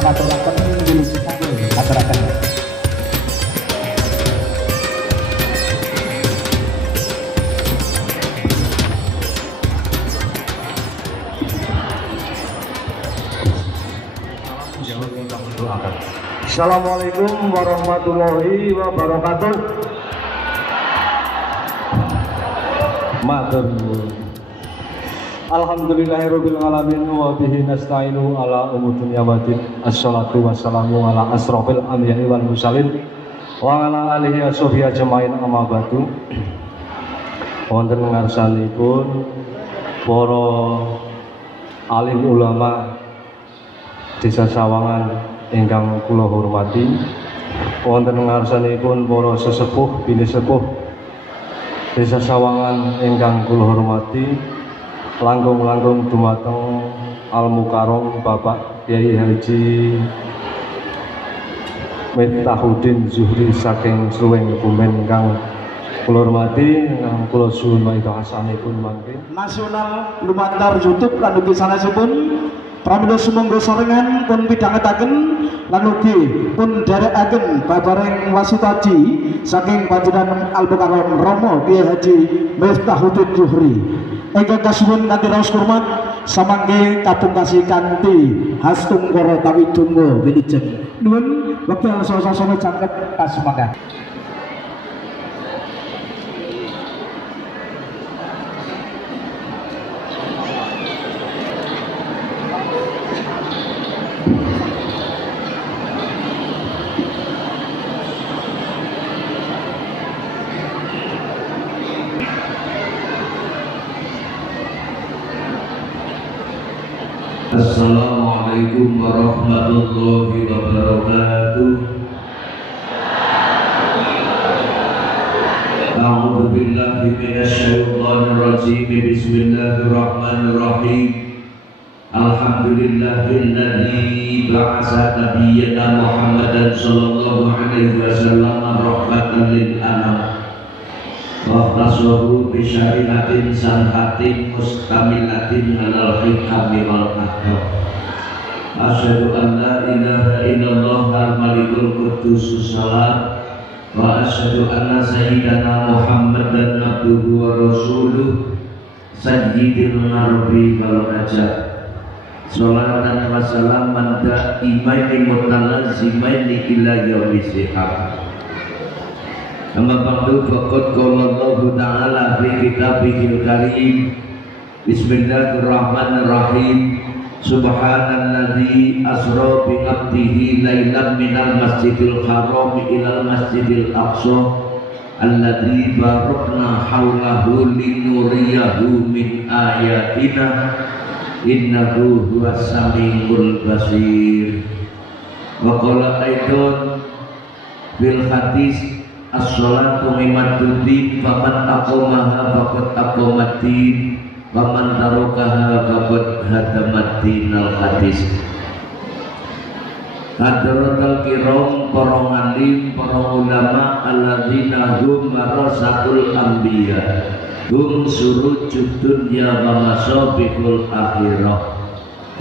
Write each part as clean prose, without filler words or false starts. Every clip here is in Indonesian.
katuraken dulu katuraken. Assalamualaikum warahmatullahi wabarakatuh. Matur nuwun. Alhamdulillahirabbil alamin wa bihi nasta'inu ala umuri dunya waddin. Assalatu wassalamu ala asrofil anbiya'i wal mursalin wa ala alihi washabihi ajmain amma ba'du. Wonten ngarsanipun para alim ulama Desa Sawangan ingkang kula hormati, wonten ngarsanipun para sesepuh bini sepuh Desa Sawangan ingkang kula hormati, langkung-langkung dumateng Al Mukarrom Bapak Kyai Haji Miftahuddin Zuhri saking Sruweng Bumen ingkang kula hormati, kula suwun maidha hasanipun mangke. Nasional lumantar YouTube lan ugi sanesipun pramila sumangga sorengan pun pidhangetaken lan ugi pun dherekaken babareng wasitaji saking panjenengan Al Mukarrom Rama Kyai Haji Miftahuddin Zuhri. Ingkang kasuwun kanthi raos hormat samangke kapungkasi kanthi hastungkara tawidunga wilujeng. Nuwun wekdal sasa-sasa jangkep kasumangan. Assalamualaikum warahmatullahi wabarakatuh. A'udzu billahi minasyaitonir rajim. Bismillahirrahmanirrahim. Alhamdulillahilladzi ba'atsa nabiyyana Muhammadan sallallahu alaihi wasallam rahmatan lil anam. Waqtasuhu bisyariatin sanhatin mustamilatin alal hikami wal ahkam. Asyhadu an la ilaha illallah al-malikul quddus salam wa asyhadu anna sayyidana Muhammadan abduhu wa rasuluh sayyidil nabi wal najat. Sholatan wa salaman da'imaini mutalazimaini ila yaumil qiyamah. Amma ba'du faqad qala Allah Ta'ala fi kitabihil karim. Bismillahirrahmanirrahim. Subhanalladzi asra bi 'abdihi lailan minal masjidil haram ilal masjidil aqsa alladzi barakna haulahu linuriyahu min ayatina innahu huwas samiul basir. Wa qala aidan bil hadis as-sholatu mimaddin faman aqamaha faqad aqamaddin wa man tarakaha faqad hadamaddin. Al-hadis. Hadratul kiram, para ngalim, para ulama alladzina hum warasatul anbiya hum surujud dunya wa masabihul akhirah.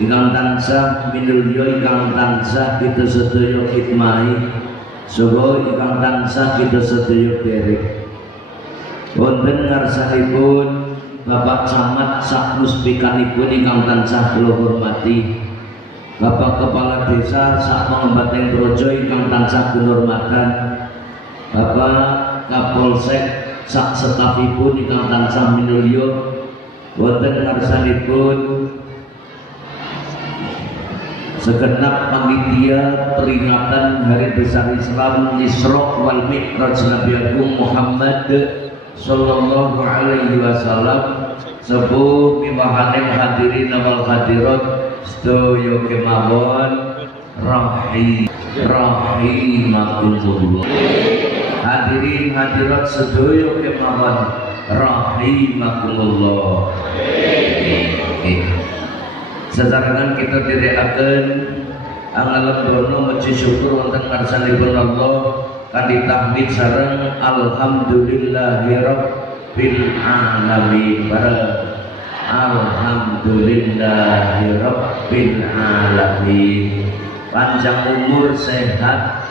Ingkang tansah minulya, ingkang tansah kita sedaya khidmahi, saha ingkang tansah kita sedaya derek. Wonten ngarsanipun Bapak Camat sak muspikanipun ingkang tansah kula hormati, Bapak Kepala Desa sak Pangembateng Praja ingkang tansah kinurmatan, Bapak Kapolsek sak stafipun ingkang tansah minulya. Wonten ngarsanipun segenap panitia peringatan Hari Besar Islam Isra wal Mi'raj Nabi Agung Muhammad sallallahu alaihi wasallam, sepuh miwahaning hadirin wal hadirat sedaya kemawon rahimakumullah. Hadirin hadirat sedaya kemawon rahimakumullah. Sesarengan kita direkaken angalan dono muji syukur wonten ngarsanipun Allah kanthi tahmid sareng alhamdulillahirabbil alamin. Alhamdulillahirabbil alamin. panjang umur sehat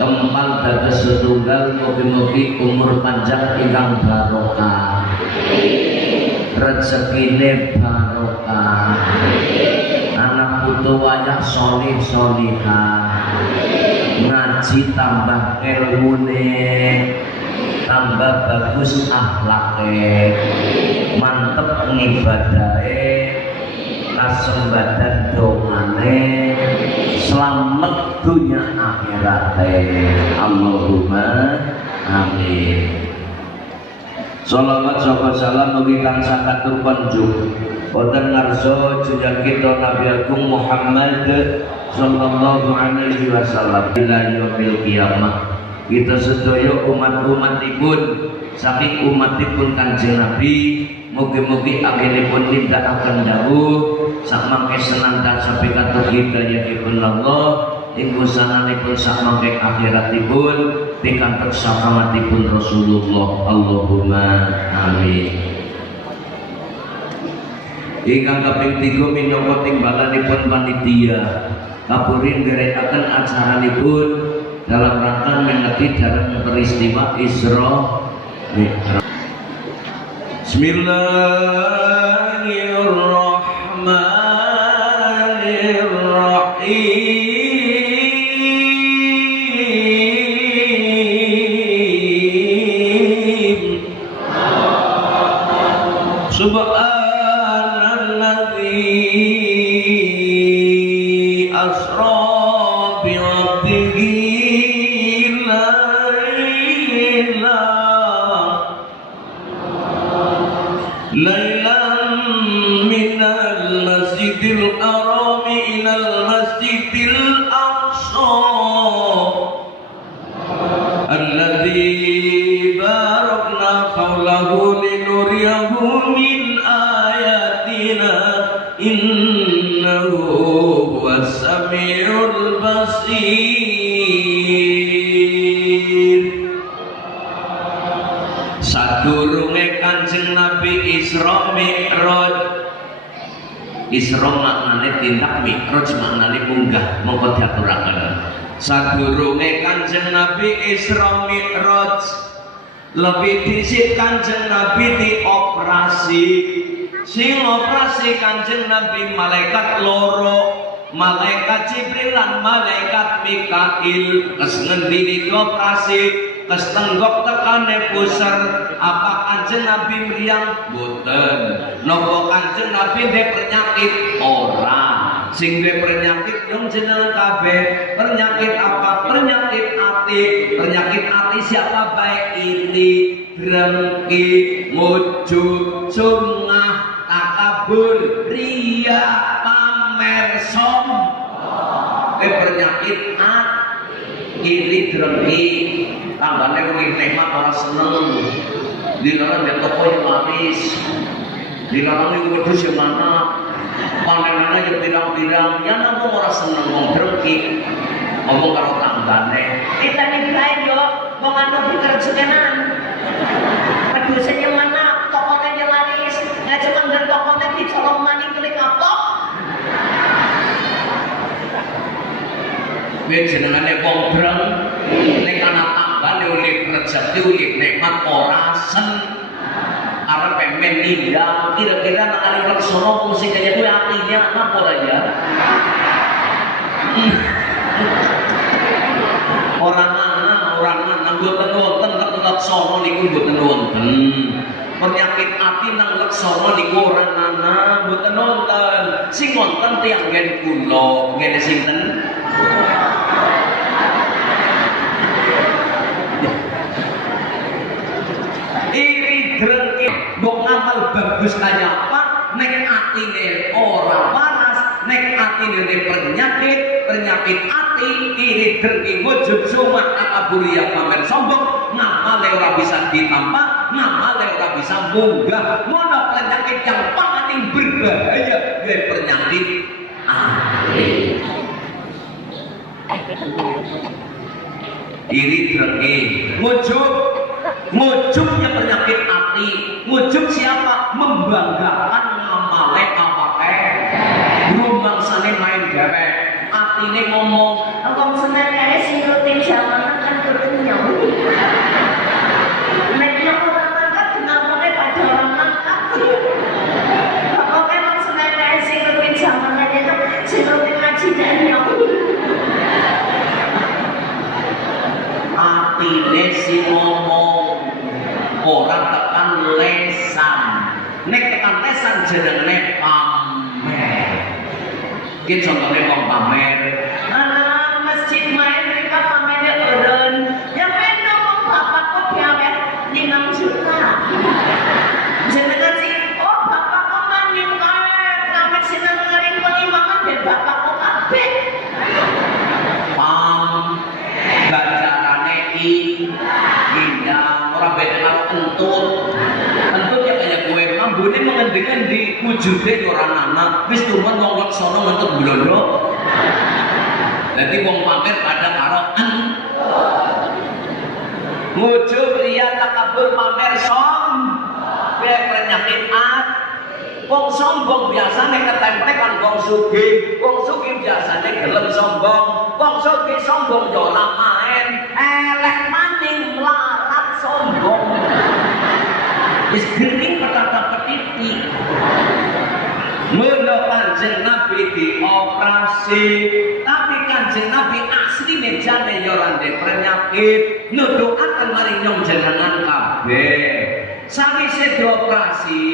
kempal dados setunggal mugi-mugi umur panjang ingkang barokah rezekine barokah anak putu wayah solih solihah ngaji tambah ilmune tambah bagus akhlake mantep ngibadahe kasembadan dongane selamat dunia akhirate Allahumma amin. Sholawat salam mugi tansah katur konjuk wonten ngarsa junjungan kita Nabi Agung Muhammad sallallahu alaihi wasallam ila yaumil qiyamah. Kita sedaya umat-umatipun saking umatipun Kanjeng Nabi mugi-mugi akhiripun nindakaken dawuh sak mangke senantiasa pikatur hidayahipun Allah ing wusananipun sak mangke akhiratipun pikantuk syafaatipun Rasulullah Allahumma amin. Ingkang kaping 3 minangka timbalanipun panitia kapurin nderekaken acaranipun dalam rangka mengeti dalam peristiwa Isra Mi'raj. Bismillahirrahmanirrahim. Subhanalladzi asra bi'abdihi Lailan minal masjidil harami ilal masjidil aqsa alladzi barakna hawlahu linuriyahu min ayatina innahu huwas samiul basir. Sadurunge Kanjeng Nabi Isra Mi'raj. Isra maknane tindak, Mi'raj maknane munggah, mongko diaturaken. Sadurunge Kanjeng Nabi Isra Mi'raj, lebih dhisik Kanjeng Nabi dioperasi. Sing operasi Kanjeng Nabi malaikat loro, malaikat Jibril lan malaikat Mikail. Kes ngendi dioperasi kes tenggok tekane pusar. Apa Kanjeng Nabi mriyang? Boten. Napa Kanjeng Nabi ndek penyakit? Ora. Sing ndek penyakit dong jenengan kabeh. Penyakit apa? Penyakit ati. Penyakit ati siapa baik ini? Drengki, mujud, sungah, takabur, ria, pamer, sombong. Penyakit ati. Iri, drengki. Tambahnya wong nikmat ora seneng. Dilarang ya toko yang laris. Dilarang yang wedhus yang mana. Panenane yang bilang-bilang ya napa ora seneng wong drengki. Ngomong karo tanggane. Kita nikahin yo, wong anu dikerjakenan. Wedhuse yang mana, tokonya yang laris. Nggak cuma dari tokonya dicolong maning klik kapok. Wis jenengane wong dreng nek ana tambane urip rezeki urip nikmat ora sen arep men nindang kira-kira nek ari reksana mesti kaya kuwi atinya apa ora ya. Orang ana mboten wonten reksana niku mboten wonten. Penyakit ati nang leksana niku ora ana mboten wonten. Sing wonten tiyang nggen kula, ngene sinten? Iri drengki mbok ngamal bagus kaya apa nek atine ora waras, nek atine penyakit ati iri drengki wujud sumat akaburia pamer sombong ngamale ora bisa ditambah, ngamale ora bisa munggah. Mono penyakit yang paling berbahaya yaitu penyakit ati. Iri drengki mujubnya penyakit hati. Mujub siapa? Membanggakan ngamale awake. Rumangsane main gawe. atine ngomong, Wong Senen ae sing rutin jamanan kan kenyang. Nek nyong ora mangkat dinamune padha ora mangkat. Pokoke wong Senen ae sing rutin jamanan itu sing rutin ngaji nek nyong. atine si ngomong ora tekan lesan. Nek tekan lesan jenenge pamer. Iki contone wong pamer. Anak masjid main mereka pamernya urun. Yang main ngomong bapak kok pamer 5 juta. Jenengan sih, oh bapak kok maning kae, ngamet sinang ngaring pengimangan ben bapak kok kabeh. Pam ganjarane indah ora beda karo entut ya kaya kowe ambune mengendi-endi wujude ora ana wis tumen wong sono ngentut blondo. Dadi wong pamer kadang karo ngujub riya takabur pamer penyakit wong sombong biasane ketempekan wong sugih. Wong sugih biasane gelem sombong. Wong sugih sombong yo ora main. Elek maning melarat sombong. Wis gering petata-petiti. Mula Kanjeng Nabi dioperasi, tapi Kanjeng Nabi asline jane yo ora ndek penyakit. Nuduhaken maring nyong jenengan kabeh. Sawise dioperasi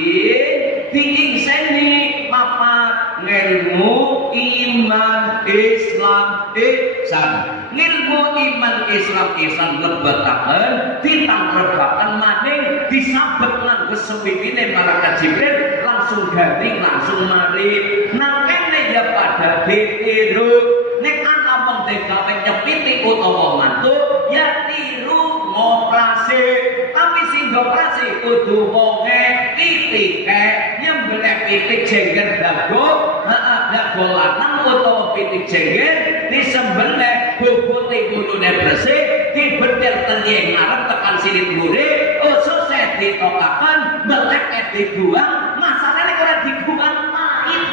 diingseni papat ngilmu iman Islam ihsan. Ngilmu iman Islam ihsan lebetaken ditangrebaken maning disabet lan kesempitine malaikat Jibril langsung garing langsung mari nang kene ya pada ditiru. Nek ana wong degawe nyepiti utawa mantu ya tiru ngoperasi. Tapi sing ngoperasi kudu wonge pitike nyembelih pitik jengger dago, dago lanang utawa pitik jengger disembelih bobote kulune bersih dibetil tenyeng ngarep tekan silit mburi ususe ditokaken meleke dibuang masalahne ora dibuang pahit.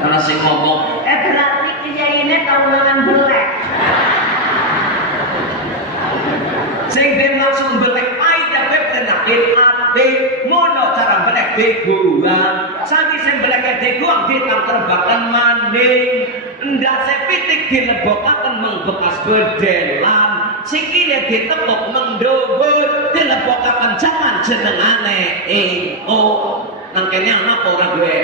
Karena sing ngomong Berarti kiyaine tau mangan belek. sing den langsung belek pahit ya penyakit ati mono cara belek dibuang. Sangi sing belek dibuang ditangrebaken maning ndase pitik dilebokaken mung bekas bedelan sikile ditepuk mendhuwur dilebokaken jangan jenengane nang kene ana apa ora duwe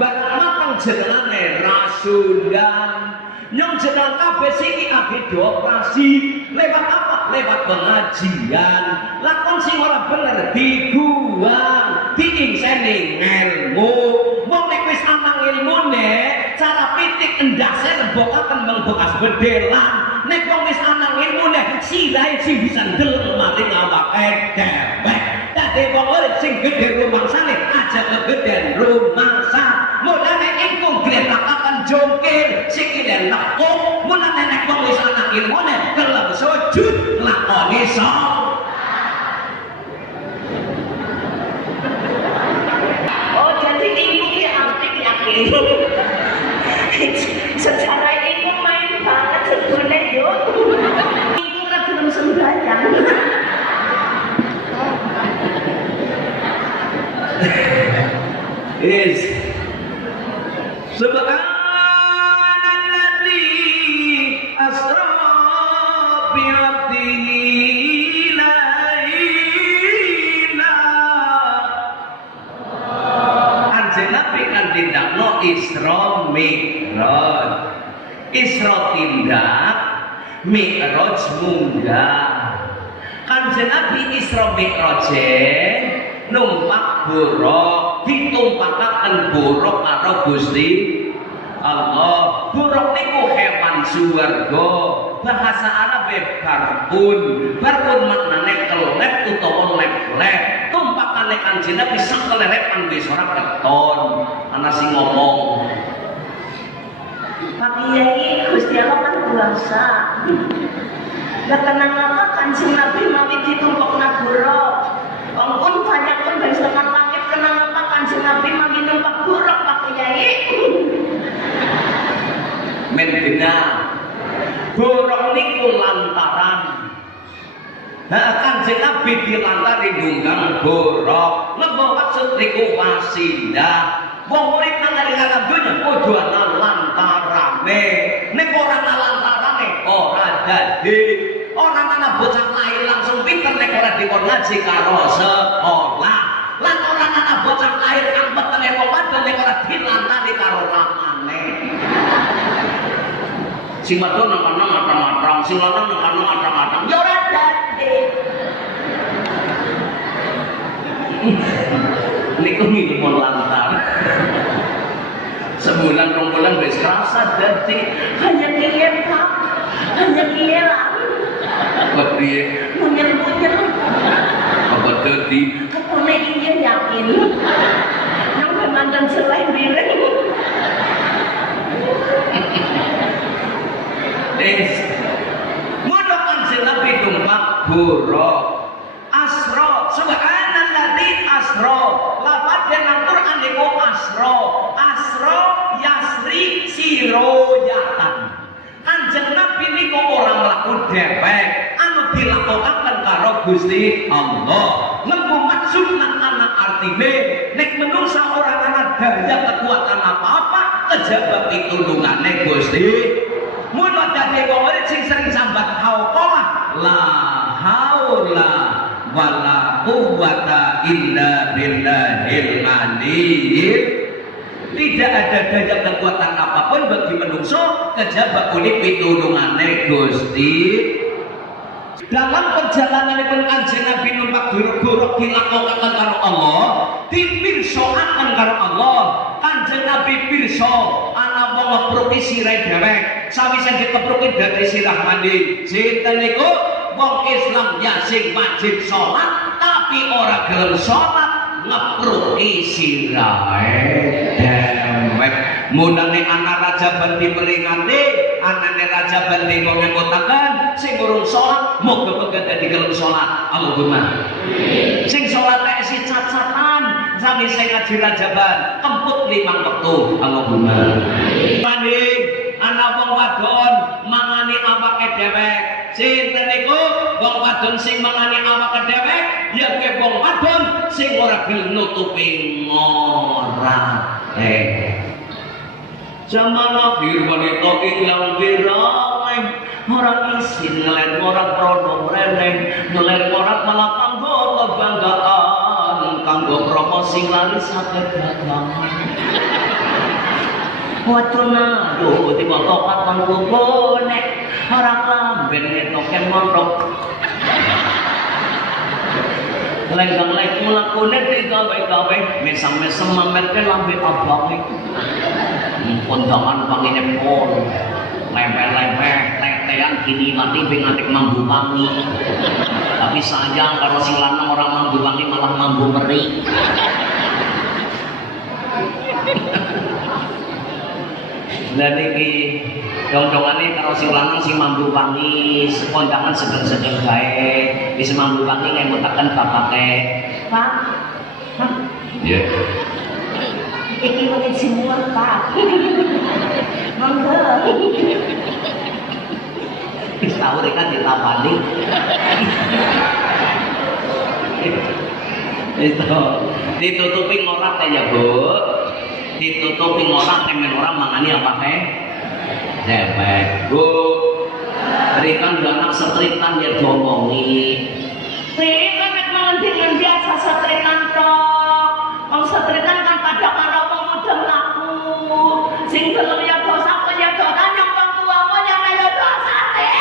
barang mateng jenengane Rasulullah. Nyong jeneng kabeh siki agi dioperasi lewat apa? Lewat pengajian. Lakon sing ora bener dibuang, diingseni ilmu. Wong nek wis ana ilmune, cara pitik endase lebokaken mung bekas bedelan. Nek wong wis ana ilmune, sirahe sing bisa ndeleng mati awake dewek. Dadi wong urip sing gedhe rumangsane aja kegedhen rumangsa. Mulane iku gletakaken jongkir sikile lekuk. Mulane nek wong wis ana ilmune gelem sujud lakoni Oh jadi ibu ki apik yakin. Secara ibu main banget sebetulnya yo. Ibu ora belum sembahyang. Is Subhanalladzi asra bi 'abdihi la ilaha Kanjeng Nabi kan tindakno Isra Mi'raj. Isra tindak, Mi'raj munggah. Kanjeng Nabi Isra Mi'raj numpak buruk ditumpakaken buruk karo Gusti Allah. Buruk niku hewan swarga. Bahasa Arabe barbun. Barbun maknane kelep utawa lep-lep. Tumpakane Kanjeng Nabi sak kelelepan wis ora keton. Ana sing ngomong, Pak Kiai Gusti Allah kan puasa. Lah kenapa Kanjeng Nabi mami ditumpakna buruk? Ampun banyak pun dari langit kenapa Kanjeng Nabi mami numpak buruk Pak Kyai. Men benar. Borok niku lantaran. Nah, Kanjeng Nabi dilantari nunggang borok. Napa maksud niku wasindah. Wong urip nang alam dunya kudu ana lantarane. Nek ora ana lantarane ora dadi. Ora ana bocah lain langsung pinter nek ora dikon ngaji karo sekolah. Lan ora ana bocah lain kang petene wong wadon nek ora dilantari karo ramane. Sing wadon nang kana matang-matang, sing lanang nang kana matang-matang. Ya ora dadi. Niku minum lantar. Sebulan 2 bulan wis kerasa dadi Hanya kiye Pak. Hanya kiye lah. apa piye? Munyer-munyer. Apa dadi? Ketune iya yakin. Nang mandan selai biring. Mono Kanjeng Nabi tumpak buruk. Asra, subhanalladzi asra. Lafaz dalam Quran niku asra. Asra yasri siroyatan. Kanjeng Nabi niku ora mlaku dewek, anu dilakokaken karo Gusti Allah. Lembu maksud lan ana artine nek menungsa ora ana daya kekuatan apa-apa, kejaba pitulungane Gusti. Mula dadi wong urip sing sering sambat hauqalah la haula wala quwwata illa billahil aliyyil. Tidak ada daya kekuatan apapun bagi menungso kejaba kulit pitulungane Gusti. Dalam perjalanan pun Kanjeng Nabi numpak buruk-buruk dilakokaken karo Allah, dipirsoaken karo Allah. Kanjeng Nabi pirsa ana wong ngepruki sirahe dhewek, sawise dikepruki dadi sirah mandi. Sinten niku wong Islam ya sing wajib salat tapi ora gelem salat ngepruki sirahe dhewek. Munane ana raja bandi peringati, anane raja bandi ngemutaken sing urung salat moga-moga dadi gelem salat. Allahumma. Sing salate isi cat-catan sami sing ngaji rajaban kemput 5 wektu. Allahumma. Banding ana wong wadon mangani awake dhewek. Sinten niku wong wadon sing mangani awake dhewek ya kuwi wong wadon sing ora gelem nutupi ngorate. Zaman akhir wanita yang dirangeng orang isin ngeler orang prono reneng ngeler orang malah kanggo kebanggaan kanggo promosi laris sakit dagangan. Wacana duh tiba tokat kanggo bonek orang lamben ngetoken montok. Lenggang-leng mlakune digawe-gawe mesam-mesem mamerke lambe abang iku. Kondangan pangine pon. Lemper-lemper tetean kini mati pengatik mambu wangi. Tapi sayang kalau si lanang orang mambu wangi malah mambu meri. Dan iki dong-dongane karo si lanang si mambu wangi kondangan sedeng-sedeng bae. Wis mambu wangi ngemutaken bapake. Pak. Pak. Iya. Iki mungkin semua Pak. Monggo. Wis tau rek kan ditapani. Itu ditutupi ngorak ya, Bu. Ditutupi ngorak men ora mangani apa teh? Dewek. Bu. Berikan anak setritan ya diomongi. Kan nek mangan biasa setritan tok. Wong setritan kan pada karo wong mudeng laku. Sing gelem ya dosa ya dosa nyong wong tuwa ya melu dosane.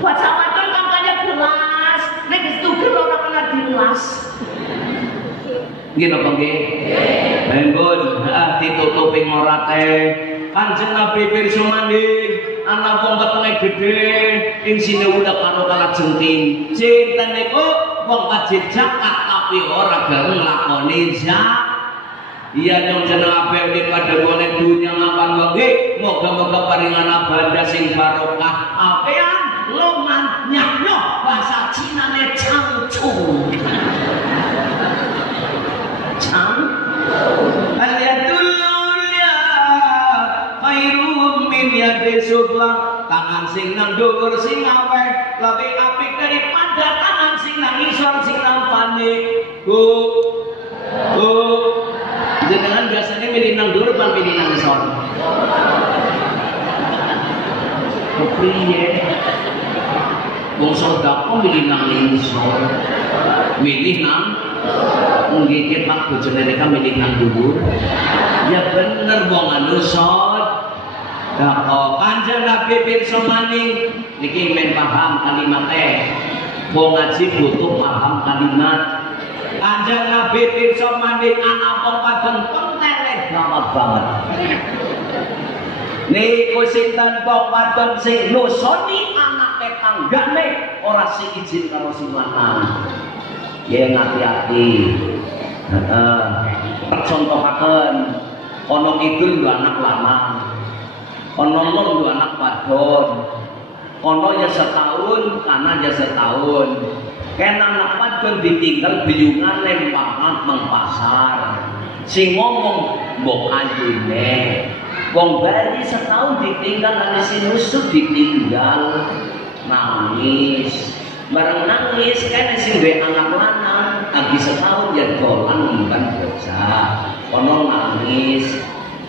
Bocah wadon kan kaya gelas. Nek wis tugel ora kena dilas. Nggih napa nggih? Menggon ditutupi ngorate. Kanjeng Nabi pirsa manding ana wong wetenge gedhe ing sine ulah karo kalajengking. Sinten niku wong wajib zakat tapi ora gelem nglakoni zakat. Iya dong jeneng ape di pada golek dunya ngapan wae moga-moga paringan banda sing barokah apean loman nyakno bahasa Cina ne changchu. Chang sebelah, tangan sing nang dhuwur sing aweh lebih apik daripada tangan sing nang isor sing nampane. Jenengan biasanya milih nang dhuwur apa milih nang isor? Kepriye? Wong sedekah milih nang isor. Milih nang nggih Pak bojone mereka milih nang dhuwur. Ya bener wong anu Kanjeng Nabi pirsa maning niki men paham kalimat wong ngaji butuh paham kalimat. Kanjeng Nabi pirsa maning anak wong padang pentelek banget banget. Niku sinten wong wadon sing nusoni anake tanggane ora sing izin karo sing lanang. Ya hati-hati. Contohaken ana kidul dua anak lanang. Ana lor dua anak wadon. Ana ya setahun, kana ya setahun. Kena anak wadon ditinggal biyungan lempangan mang pasar. Sing ngomong mbok ajune. Wong bayi setahun ditinggal ane si nusuk ditinggal nangis. Bareng nangis kan sing duwe anak lanang lagi setahun ya dolan bukan bocah. Ono nangis.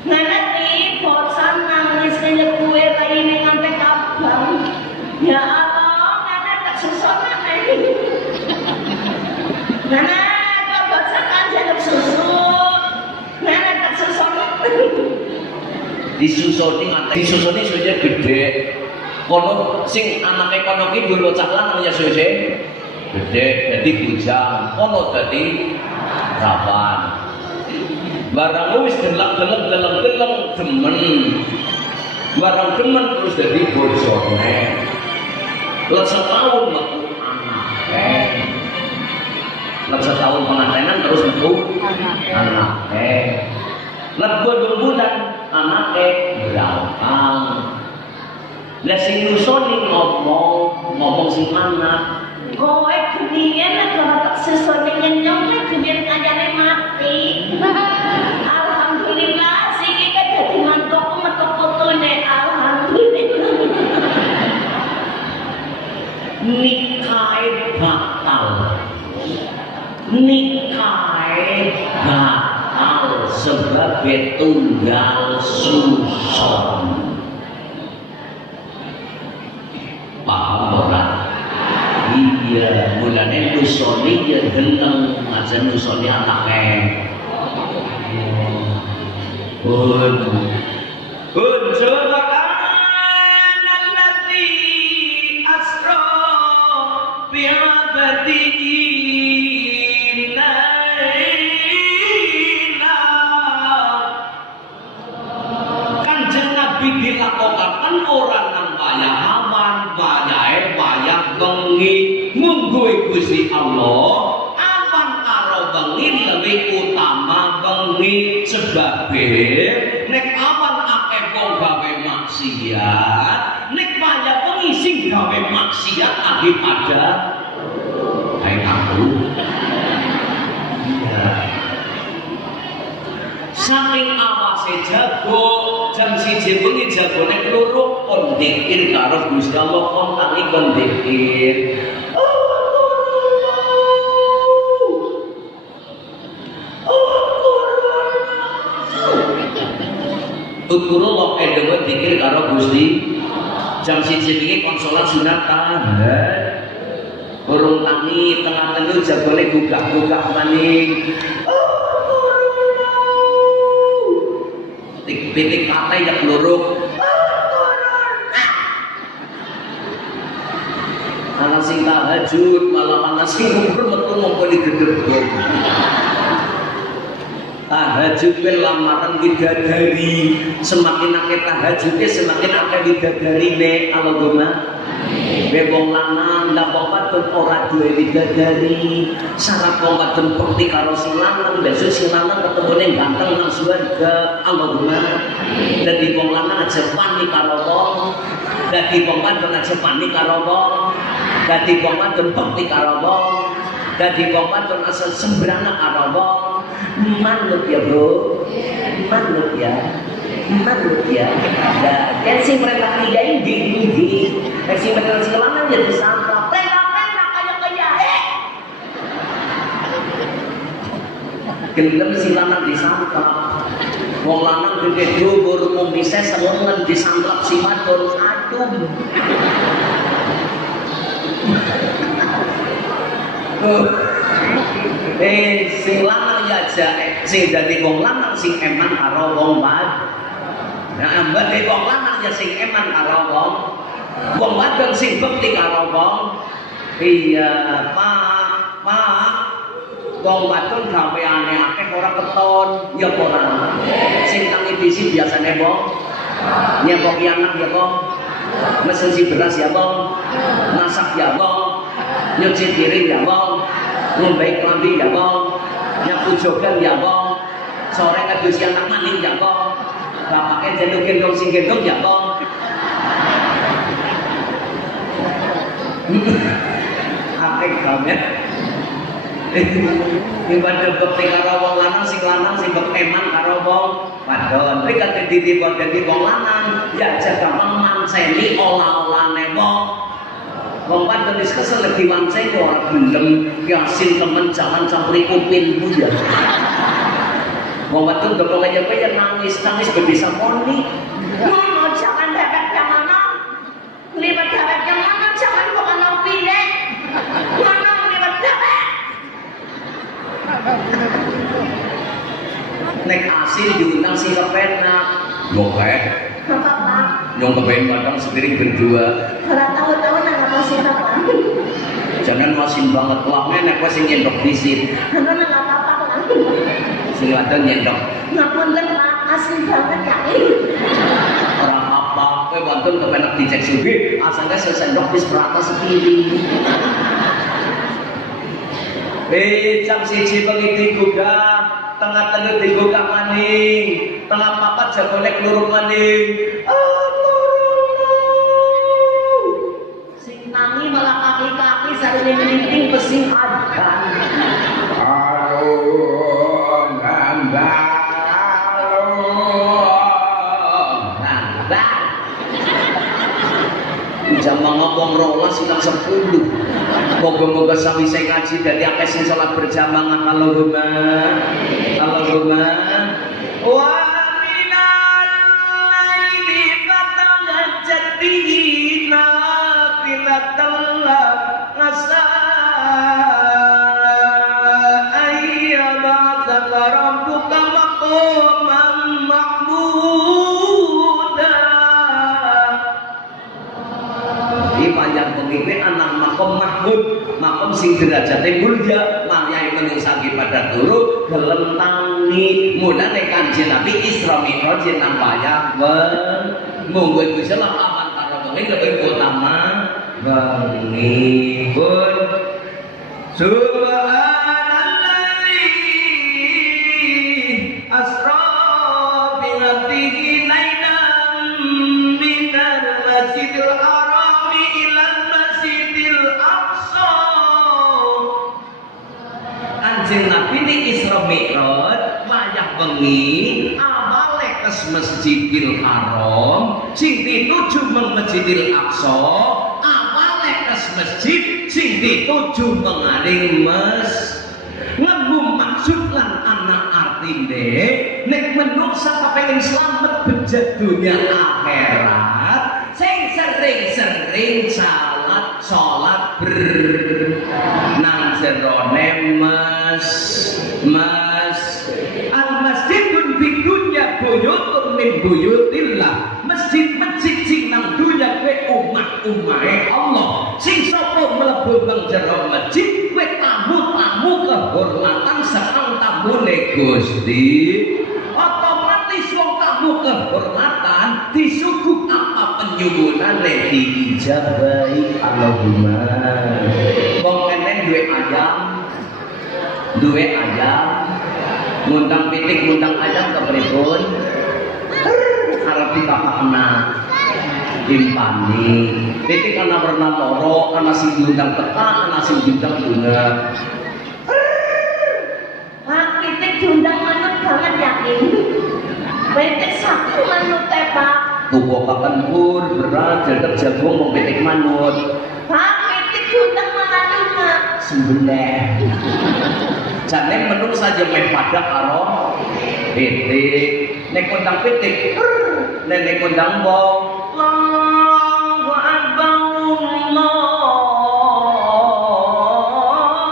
Nenek nih, bosan nangis kaya kue raine ngantek abang. Ya Allah, nenek tak susah nenek. Nenek, kok bosan kan jaluk susu. Nenek tak susah nenek. Disusoni sudah gede. Kono sing anake kono ki dulu cah lanang ya sudah gede, jadi bujang. Kono dadi rawan. Barang wis deleng demen. Barang demen terus dadi bojone. Lah setahun metu anake. Lah setahun pengantenan terus metu anake. Lah bulan anake berangkang. Lah sing nusoni ngomong sing anak. Kowe kebiyen kalau tak sesuai nyenyong kebiyen ajane mati. Alhamdulillah sing iki dadi mantuk metu putune alhamdulillah. Nikahe batal sebagai tunggal susun. Paham ora? Iya, mulane nusoni ya deleng aja nusoni anake. Subhanallati asra bi 'abdihi laila. Kanjeng Nabi dilakokaken ora nang wayah awan, wayah bengi mungguhe Gusti Allah. Awan karo bengi lebih utama bengi sebab nek awan akeh wong gawe maksiat, nek wayah bengi sing gawe maksiat daripada aku. Saking awase jago jam 1 bengi jagone kluruk kon dzikir karo Gusti Allah kon tangi kon dzikir. Ukurullah edewe dzikir karo Gusti. Jam 1 bengi kon salat sunat tahajud. Urung tangi tengah telu jagone gugah-gugah maning. Titik kate yang luruk. Anak sing tahajud malah anak sing ngumpul metu mongko digedebok. Tahajud kuwi lamaran bidadari, semakin akeh tahajudnya semakin akeh bidadarine. Allahumma wong lanang ndak wadon ora duwe bidadari, syarat wong wadon bekti karo sing lanang, besok sing lanang ketemune ganteng nang swarga. Allahumma dadi wong lanang aja panik karo wong, dadi wong wadon aja panik karo wong, dadi wong wadon bekti karo wong, dadi wong wadon asal sembrana karo wong. Manut ya bro, manut ya. manut ya. Nah, dan si mereka tiga ini, si mereka sekarang jadi santap. Pena kayak gelem si lanang disantap. Wong lanang gede dhuwur mung bisa senengan disantap si wadon. Aduh. Sing lanang ya jae, sing dadi wong lanang sing eman karo wong wadon. Nah, mbate wong lanang ya sing eman karo wong wadon sing bekti karo wong. Iya, Pak. Wong wadon gaweane akeh ora keton, ya ora. Sing tangi bisi biasane wong nyepoki anak ya wong. Mesin si beras ya wong. Masak ya wong. Nyuci piring ya wong. Ngombe klambi ya wong. Nyapu jogan ya wong. Sore ngedusi anak maning ya wong. Bapake gendong sing gendong ya wong. Akeh gawe. Ibadah bekti karo wong lanang sing bekeman karo wong wadon. Kuwi kan dadi wong lanang ya jaga manceni olah-olahane wong. Wong wadon wis kesel diwanceni ora gelem yasin temen jalan campuri kuping bu ya. Wong wadon ndok kaya nangis bisa moni. Mau jangan bebek yang mana? Libat bebek yang mana? Jangan kok ana pilih. Mana libat bebek? Nek asin diundang si kepenak. Bokeh. Apa Pak? Nyong kepengen kadang sendiri berdua. Kalau tahu-tahu nggak mau sih apa? Jangan masin banget uangnya nek kowe sing nyendok disit. Karena nggak apa-apa kan? Sing wadon nyendok. Ngapunten Pak, asli banget ya. Orang apa? Kowe wadon kepenak dicek suwi, asalnya sesendok di serata sekiri. Jam 1 bengi digugah, tengah telu digugah maning, tengah papat jagolek lurung maning. Sing tangi malah kaki-kaki sareng nginting pesing adan. Jaman ngomong rolas silang 10. Moga-moga sami saya ngaji dari akeh sing salat berjamaah. Allahumma wa minal laili fatahajjat bihi nafilatan lak asa ayyama rabbuka maqaman mahmuda. Iki panjang pengine anak makom mahmud, makom sing derajate mulya, maryai menungsa pada turu gelem tangi. Mulane Kanjeng Nabi Isra Mi'raj nang wayah monggo Gusti Allah aman karo wengi lebih utama wengi pun subhanallahi asra bi abdihi lailan minal masjidil harami ilal masjidil aqsa. Kanjeng Nabi ni Isra Mi'raj wayah bengi awale kes Masjidil Haram sing dituju meng Masjidil Aqsa, awale kes masjid sing dituju mengaring ngemu maksud lan anak artine nek menungsa kepengin slamet bejat dunia akhirat sing sering-sering salat nang jerone al masjidun fi dunya buyutun min buyutillah. Masjid-masjid sing nang dunya kowe umat-umate Allah sing sapa mlebu nang jero masjid kowe tamu-tamu kehormatan sareng tamune Gusti, otomatis wong tamu kehormatan disuguh apa penyuwunane diijabahi. Allahumma wong eneng duwe ayam ngundang pitik ngundang ayam kepripun arep dipapakna timpani pitik ana warna loro, ana sing diundang teka, ana sing diundang bunga. Pak, pitik diundang manut banget yakin. Betek satu manut Pak. Tuku kapan pur berat jadap jagung mau betek manut. Pak, betek gudang mengandung mak. Sembelah. Jane menung saja meh pada karo betek. Nek kondang betek, nek kondang bong. Allahu Akbar,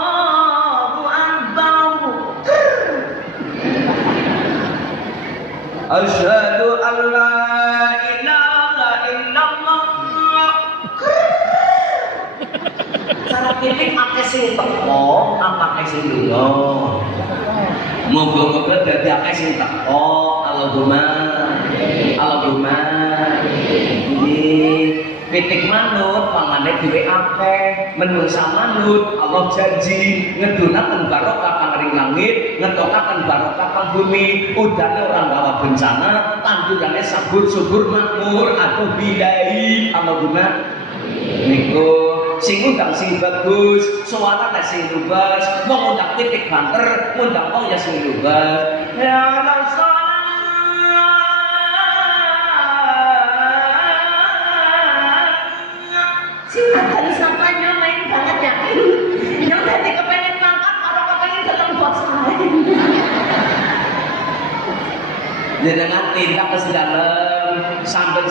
Allahu Akbar. Asyhadu an la ilaha illallah. Cara titik ake sing teko, apa sing lunga. Moga-moga dadi akeh sing teko. Allahumma pitik manut pangane dhewe akeh menungsa manut Allah janji ngedunaken barokah pangring langit ngetokaken barokah pang bumi udane orang gawa bencana tandurane subur makmur atuh bidai Allahumma niku sing undang sing bagus suarane sing lugas mau undang pitik banter ngundang wong ya sing lugas ya Allah. Silahkan samanya main banget ya. Yang tadi kepengen ngangkat, kalau kepengen datang buat saya. Jenengan tindak ke dalam sambil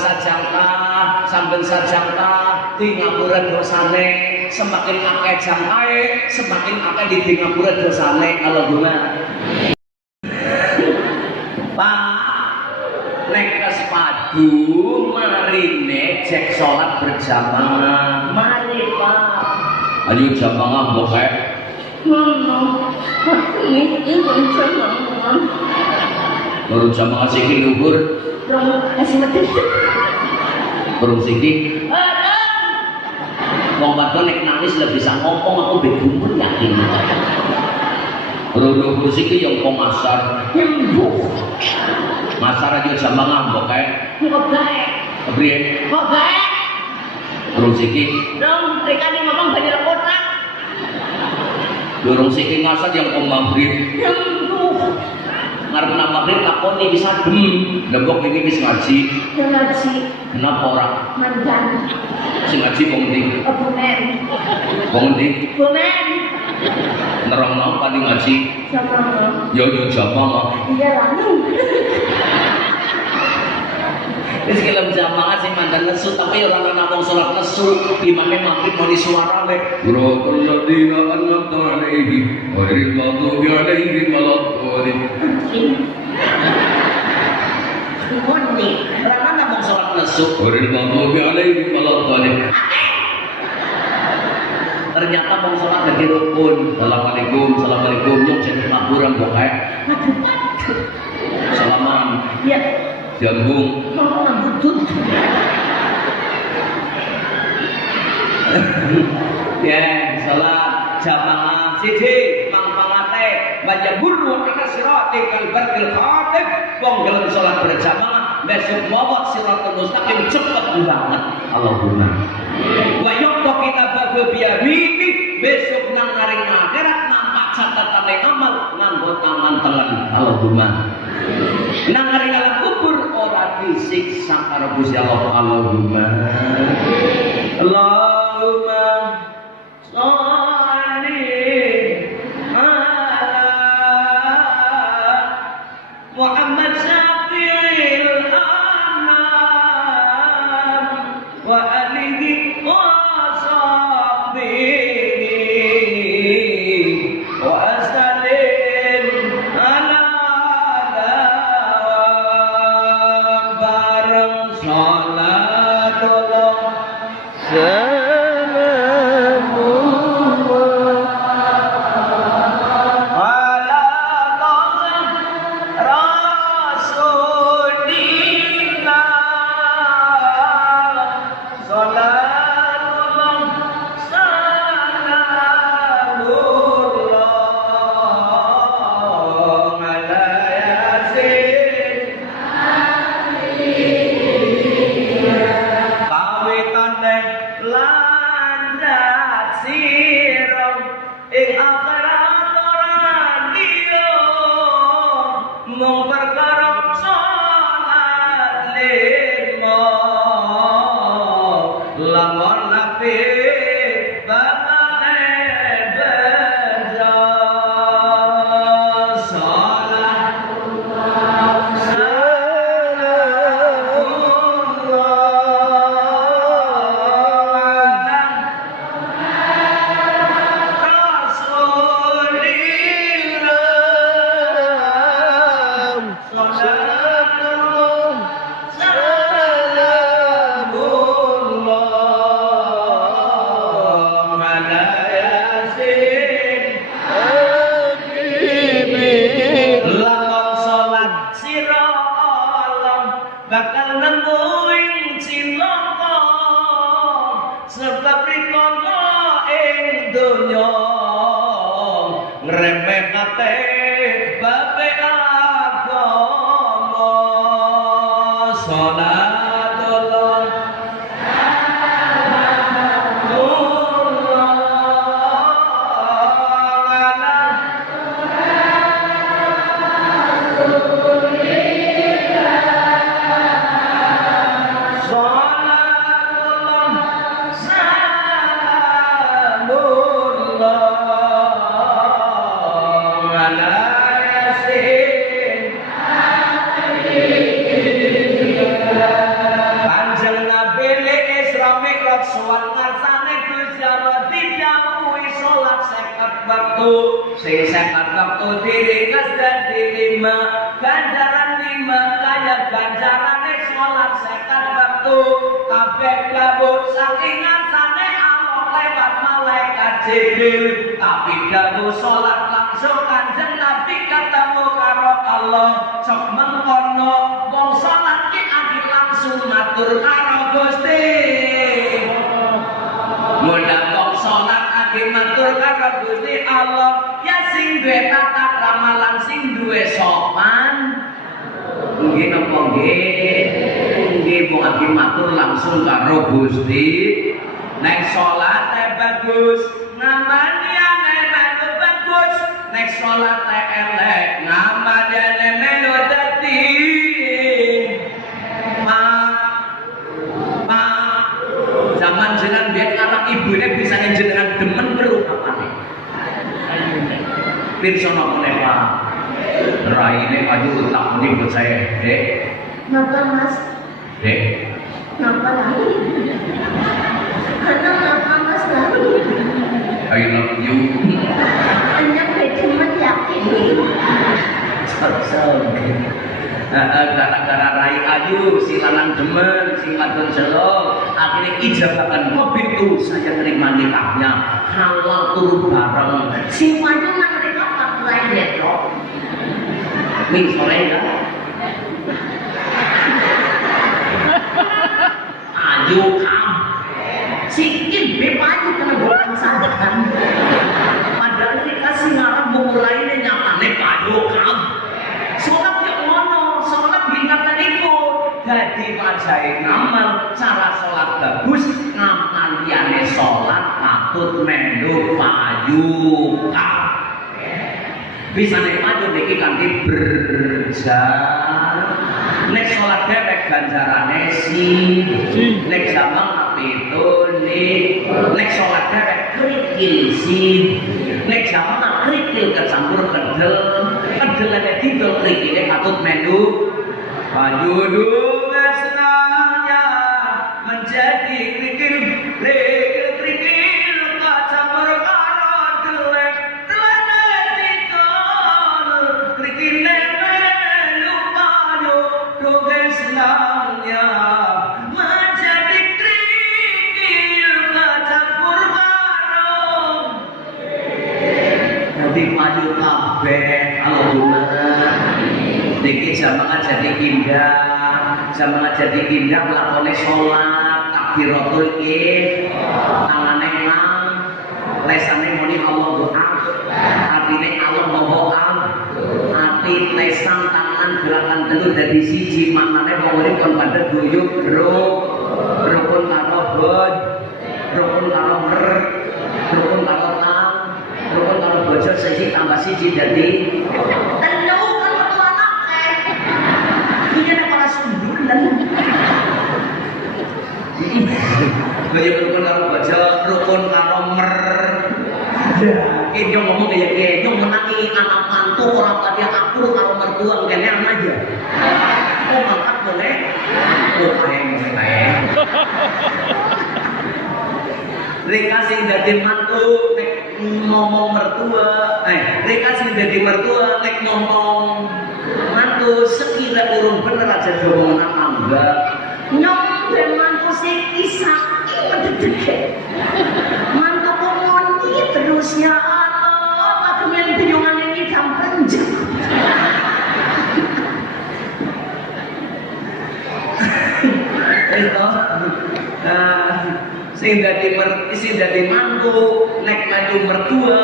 sajangkah di ngapura dosane semakin akeh jangkae semakin akeh di ngapura dosane Allahumma. Pak nek padu marine cek sholat berjamaah mari Pak ayo jamaah bokeh Ini jamaah. baru jamaah siki luhur Kasih mati. baru siki wong wadon nek nangis lebih bisa ngomong aku begumur yakin baru luhur siki yang kong asar Masar aja jamaah bokeh Kok baik? kepriye Kok baik? terus iki Dong, mereka ini ngomong banyak kotak. dorong siki ngasar yang kong maghrib ngarep nang maghrib lakoni bisa lembok ini wis ngaji Yang ngaji. kenapa ora Mandan. sing ngaji wong ndi Bumen. wong ndi Bumen. nerangno paling ngaji Sama. yo jamaah Iya lah. wis kelem jamaah sing mandan nesu tapi ora ana wong salat nesu imame maghrib mau disuarane Qur'anul ladina an'amta alaihim ghairil maghdubi alaihim waladdallin Mundi. ora ana wong salat nesu ghairil maghdubi alaihim waladdallin ternyata wong salat dadi rukun assalamualaikum nyok jeneng laporan pokoke salaman Ya. jambung Ngomong butut. ya salat jamaah siji mangpangate majaburu ana sirate kalbatil khatib wong dalam salat berjamaah besok mawat siratul mustaqim cepet banget Allahumma wa yaqta kita bago biyamini besok nang ngaring akhirat nampak catatane amal nganggo tangan tengen Allahumma nang ngaring alam kubur ora disiksa karo Gusti Allah Allahumma Allahumma sholli ala Muhammad syafi'il anam wa alihi wa sahbihi wa sallim ala bareng salatullah salamun ngremehake babe agama salatullah sing sekat waktu diringkas dan dirima ganjaran 5 kaya ganjarane sholat sekat waktu kabeh gabut saking ngarsane Allah lewat malaikat Jibril tapi gabut sholat langsung kanjeng Nabi ketemu karo Allah cok mengkono wong sholat ki adi langsung matur karo Gusti mudah wong sholat adi matur karo Gusti Allah sing duwe tata ramalan sing duwe sopan nggih napa nggih wong ati matur langsung karo Gusti nek salate bagus ngamane melu bagus nek salate elek ngamane melu dadi zaman jenengan biyen anak ibune bisa jenengan demen perlu apane pirsa napa nek Pak raine aduh tak muni buat saya Dek Napa Mas? Dek Napa lagi? Napa Mas lagi? I love you Anak bedemen yakin gara-gara rai ayu si lanang demen si wadon selok akhirnya ijabakan mobil tuh saya terima nikahnya halal turun bareng si wadon nang mereka lain ya kok nih sore ya ayo kam sikit bepaju kena bukan sadar padahal ini kasih ngarang memulainya nyamane payo kam sholat ya ngono sholat bingkatan itu jadi wajahin ngamal cara sholat bagus ngamal liane sholat patut melu payu kam bisa nek maju niki kanthi berjar nek salat dewek ganjarane nek jamang pitune nek salat dewek krikil nek jamang krikil kecampur kedel kedelane didol krikile patut melu maju duwe senangnya menjadi krikil kecampur karo delek menjadi krikil kecampur karo jadi maju kabeh alhamdulillah niki jamaah jadi indah lakone sholat takbiratul id tangane nang lesane muni Allahu akbar artine Allah mohon ati lesan tangan gerakan telu dadi siji maknane wong urip kon padha guyub rukun karo bod rukun karo mer rukun karo tang rukun karo bojo siji tambah siji dadi telu kan metu anake iki nek ora sundulan guyub rukun karo bojo rukun karo mer Kenyo ngomong kayak kenyo menangi anak mantu orang tadi aku karo mertua kene aja. Oh mangkat boleh? Oh kae. Rika sing dadi mantu nek ngomong mertua, rika sing dadi mertua nek ngomong mantu sekira urung bener aja diomongan angga. nyong mantu sing isa mededek. Mantu komoni terusnya apa yang penyongan ini gampang jam. Itu sing dadi mantu nek maju mertua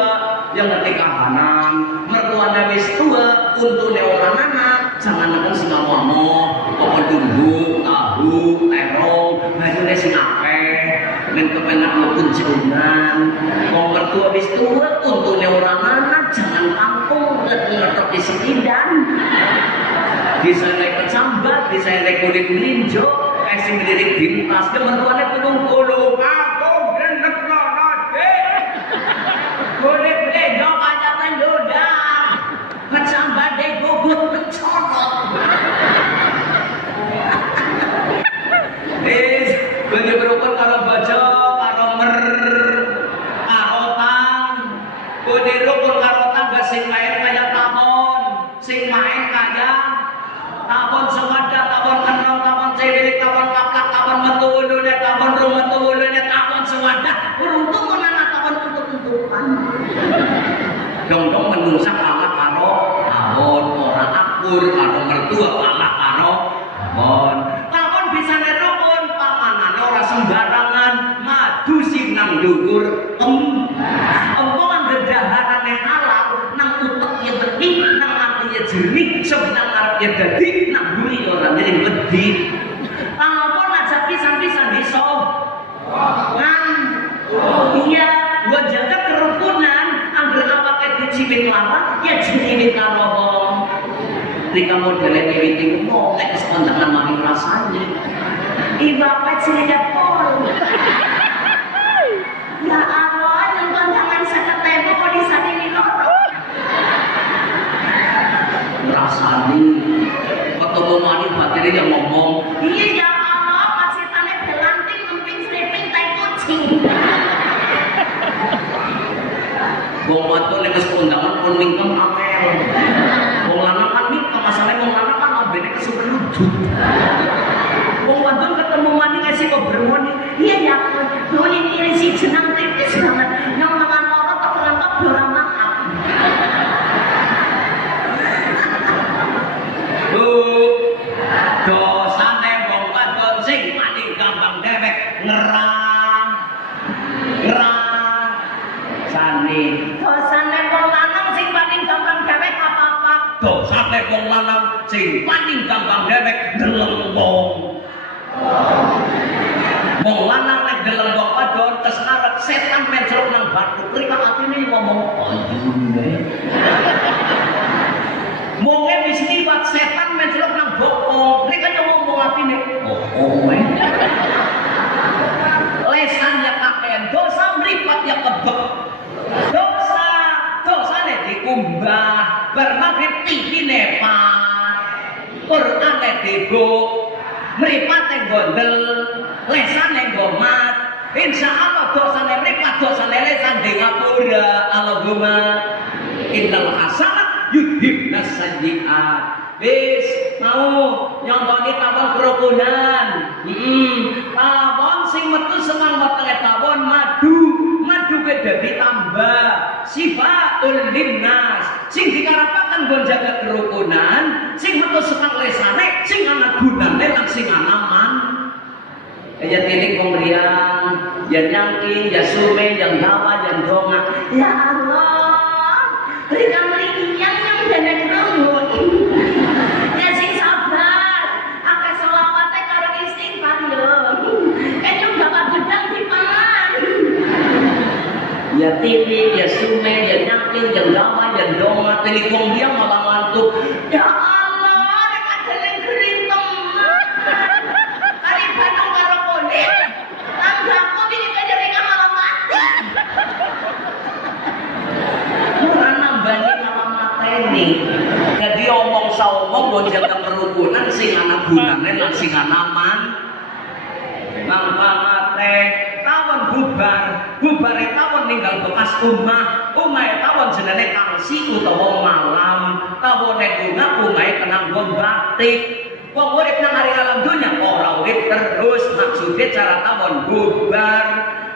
yang ngerti kahanan. Mertuanya wis tua, untune orang anak, jangan nonton sing ngomong, kok tunggu, tahu, terong, bajune sing akeh, men kepenak mlebu jaunan. Wong mertua wis tua, untune orang anak, jangan kampung, ngetok isi tindan. Diselek kecambat, diselek kulit melinjo, sing lirik bintas, mertuane tulung kulo, aku genek nonode. Kulit melinjo banyak mendudang, kecambat deh gugut mencolok. Bagi berukun kalau baca, kalau karotang, kode rukun karotang gak sing main kaya tamon, sing main kaya tabon semada, tabon kenal, tabon cewilik, tabon kaplak, tabon metu ulune, tabon rum metu ulune, tabon semada. Beruntung menana tabon untuk-untukan. Dong-dong menungsa kalah karo tabon, orang akur, karo mertua kalah karo tabon. Tabon bisa nerukun, pamanane ora sembarangan, madu sinang dhuwur. Empong anggedaharane halal, nang utek ya bening, nang atinya jernih, sebenang arep ya dadi, nang buri ora nyering wedi. Tabon aja pisan-pisan disom. Iya, gua jaga kerukunan, angger awake dicimit lawan, ya jimit karo wong. Rika modelnya witing mau nek sepanjangan makin rasanya. Ibarat selidak pol. Ya Allah, nonton tangan seketemu kok disakini loro. Rasani ketemu mani batin yang ngomong. Iya ya Allah, masih tane belanting emping sleeping tai kucing. Wong wadon nek wis kondangan pun mingkem apel. Wong lanang kan mingkem, masalahe wong lanang kan ambene kesupen ludut. Wong wadon ketemu mani kasih kok berwoni. Iya ya, yo ini si jenang tipis banget. Yang mangan loro kok lengkap ora makan. Dosane wong wadon sing mani gampang dewek ngerang. Sani. Dosane wong lanang sing paling gampang dewek apa-apa. Dosane wong lanang sing paling gampang dewek ndelengkong. Wong lanang nek ndelengkong wadon kesaret setan mencrok nang batu. Rika atine ngomong ayune. Monge wis liwat setan mencrok nang bokong. Rika ngomong atine. Oh. Lesan ya kakean, dosa mripat ya kebek. Dosane dikumbah, bermagrib tingine pak. Qur'ane dibuk, mripate gondel, lesane gomat. Insyaallah dosane mripat, dosane lesan di ngapura. Allahumma innal hasanat yudhibnas sayyi'at. Wis mau nyontoni tabon kerukunan. Tabon sing metu senang wetenge tabon madu ke dadi tambah sifatul linnas sing dikarapaken nggon jaga kerukunan, sing metu senang lesane, sing ana gunane lan sing ana man. Ya tilik pemberian, ya nyangki, ya sume, yang dawa, yang donga. Ya Allah, rika mriki yang dene krungu. Ya sing sabar, akeh selawate karo istighfar yo. Kenyuk bapak gedang dipangan. Ya tilik, ya sume, ya nyangki, yang dawa, yang donga. Telepon dia malah ngantuk. Ya Allah, rika deleng gerintem. Kari Bandung karo Pondok. Tanggaku iki kaya rika malah mati. Ora nambani malah mateni. Jadi omong saomong nggo jaga kerukunan sing ana gunane lan sing ana man. Mangpangate tawon bubare tawon ninggal bekas omah tawon jenenge kangsi utawa malam, tawone bunga omahe kenang nggon batik. Wong urip nang ari alam dunya ora urip terus, maksudnya cara tawon bubar.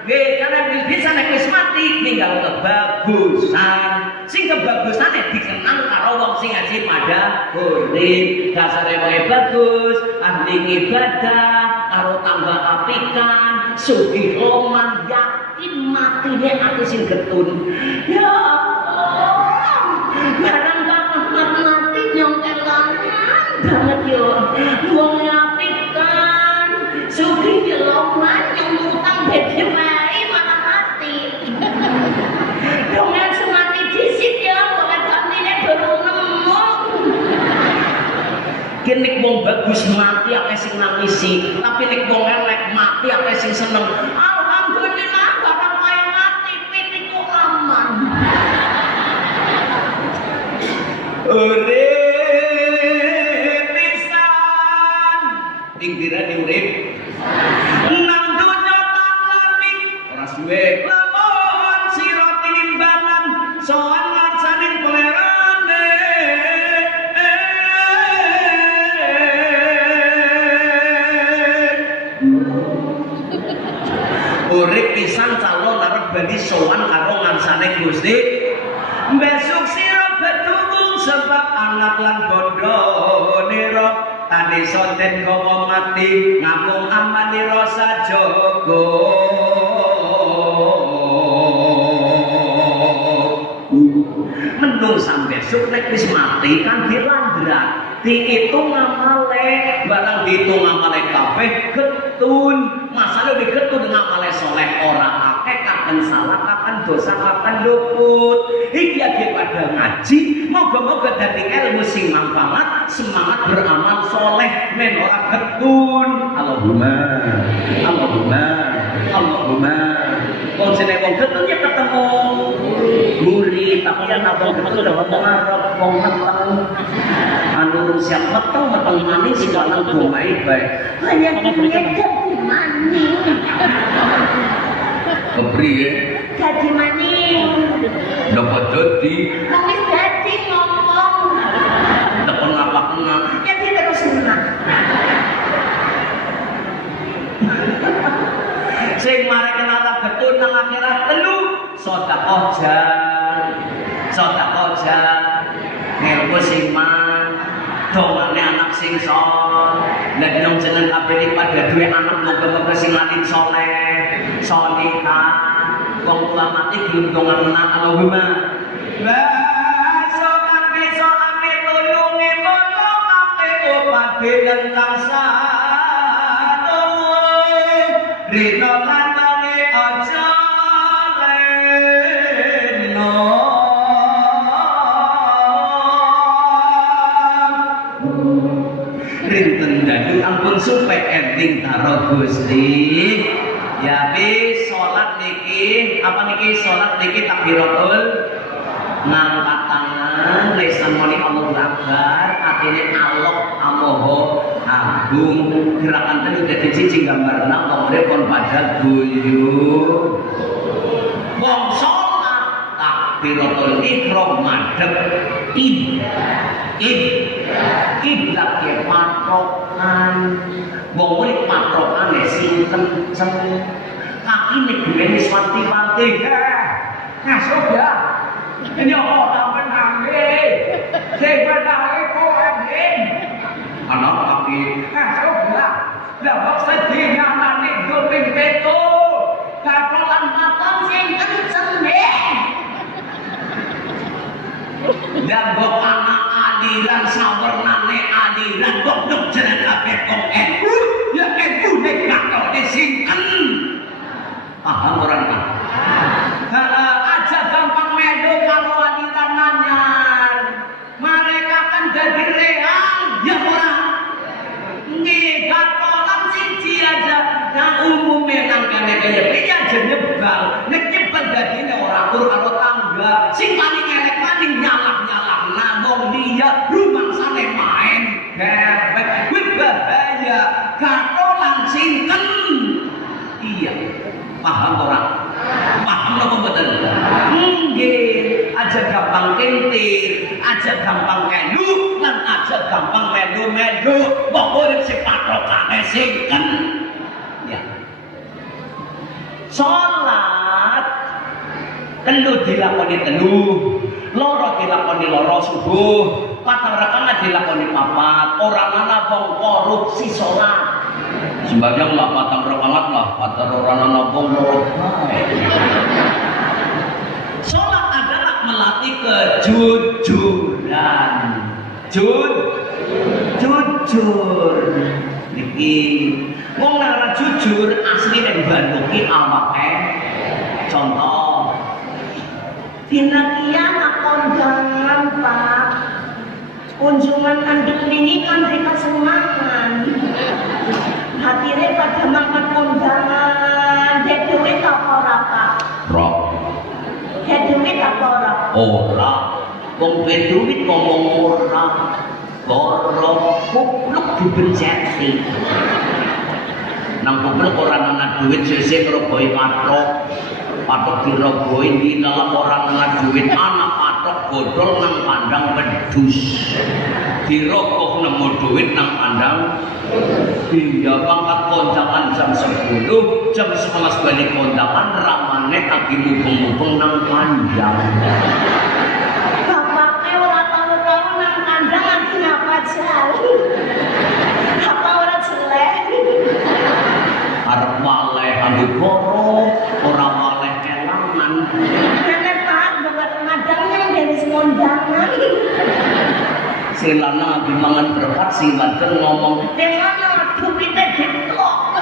Nggih, karena bisa nek wis mati ninggal kebagusan. Sing kebagusane dikenang karo wong sing ngaji pada urip. Dasare wae bagus, ahli ibadah, karo tambah apikan, sugih loman, yakin mati dia ati sing getun. Ya Allah. Nyemai malah mati. Dongan semati disit ya, boleh bantine baru nemu. Nek wong bagus mati akeh sing nangisi, tapi nek wong elek mati akeh sing seneng. Alhamdulillah barang kaya mati pitiku aman. Urip pisan ing dirane urip nang donya taklaning ora suwe lamun sira tinimbalan sowan ngarsaning pangerane urip pisan calon arep badi sowan karo ngarsane Gusti besok sira bedhungung sebab anak lan bondo nira tadi sonten gowo mati ngamung amani rasa jogo mendung sampe besok nek wis mati kan dilandrat diitung amale barang diitung amale kabeh getun masalah digetun ngamale soleh ora akeh kapan salah kapan dosa kapan luput iki lagi pada ngaji moga-moga dadi ilmu sing manfaat semangat beramal soleh men ora getun Allahumma wong jenenge wong getun ya ketemu guri tapi yang abang getun dapat ngarep wong meteng anu siap meteng manis kalau gomai baik Hanya punya maning. kepriye Jadi maning. dapat dadi Wis dadi ngomong. tekan apa kena Jadi terus menang. sing mari kenal getun nang akhirat telu sedekah jar ngilmu sing man dongane anak sing sol nek nang jeneng kabeh pada duwe anak moga-moga sing latin soleh sonikah wong tua mati gelem dongan anak Allahumma besok ame tulungi mono ame opate lengkang satu rino lan wangi aja leno rinten dadi ampun supaya ending karo Gusti ya wis salat niki apa niki salat niki takbiratul ngangkat tangan lisan muni Allahu Akbar atine Allah amoho agung gerakan tadi dadi siji gambarna omre kon padha guyu wong salat takbiratul ihram madhep kiblat ke patokan wong kuwi patokane sinten kaki nek duweni wanti-wanti ngasuk ya ini orang menangi sing menangi koen ana kaki ngasuk ya lah kok sedihnya nang during peto katolan maton sing kenceng dan kok anak aliran sawernane aliran kok nduk jeneng kabeh kok NU ya NU nek katone sinten paham ora ta aja gampang melu karo aliran anyar mereka kan dadi real ya ora nggih katolan siji aja nang umume nang kene kaya piye aja nyebal nek nyebal dadine ora atur karo tangga sing paling elek paling nyalak-nyalak nang dia rumangsane main gebet kuwi bahaya katolan sinten iya paham ora paham apa mboten nggih aja gampang kentir aja gampang kelu lan aja gampang melu-melu pokoke sing patokane sinten ya salat telu dilakoni telu loro dilakoni loro subuh patang rakaat dilakoni papat orang ana wong korupsi salat sembahyang lah patang rakaat lah patang orang ana wong loro salat adalah melatih kejujuran jujur niki Wong nek jujur asli nek Bandung ki awake. Contoh Dina kiamat kondangan Pak. Kunjungan anduk ini kan mereka semangan. Hatire pada makan kondangan. Dek duit apa ora Pak? Rok. Dek duit apa ora? Ora. Wong duit ngomong ora. Borok kupluk dibenceti. Nang kupluk ora ana duit sesek robohi patok. Patok dirobohi di dalam orang ana duit anak patok godol nang pandang wedhus. Dirogoh nemu duit nang pandang. Hingga pangkat kondangan jam 10, jam 11 balik kondangan ramane lagi mubeng-mubeng nang pandang. Bapaknya orang tahu-tahu nang kandangan kenapa jalan? Apa orang jelek? Arep waleh ambil borok, ora waleh kelangan. Nenek Pak, bapak madangnya dari semondangan. Silana ambil mangan berkat, silakan ngomong. Dengan duitnya diplok.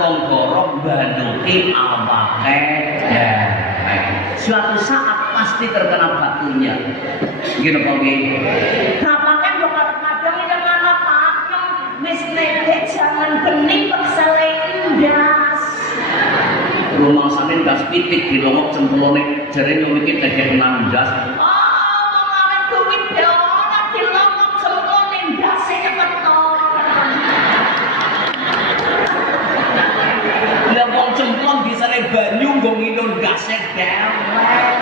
Wong borok baduki awake dewek. Suatu saat pasti terkena batunya. Gitu kok nggih. Bapaknya bapak madang yang anak pakem. Wis nedek jangan bening persele indas. Rumah sampean gas pitik dilongok cemplone jare nyumiki tegek nandas. Oh, mau ngawet duit deh orang dilongok semua indasnya nyepetok. Lah wong cemplon disare banyu nggo nginum gase dewek.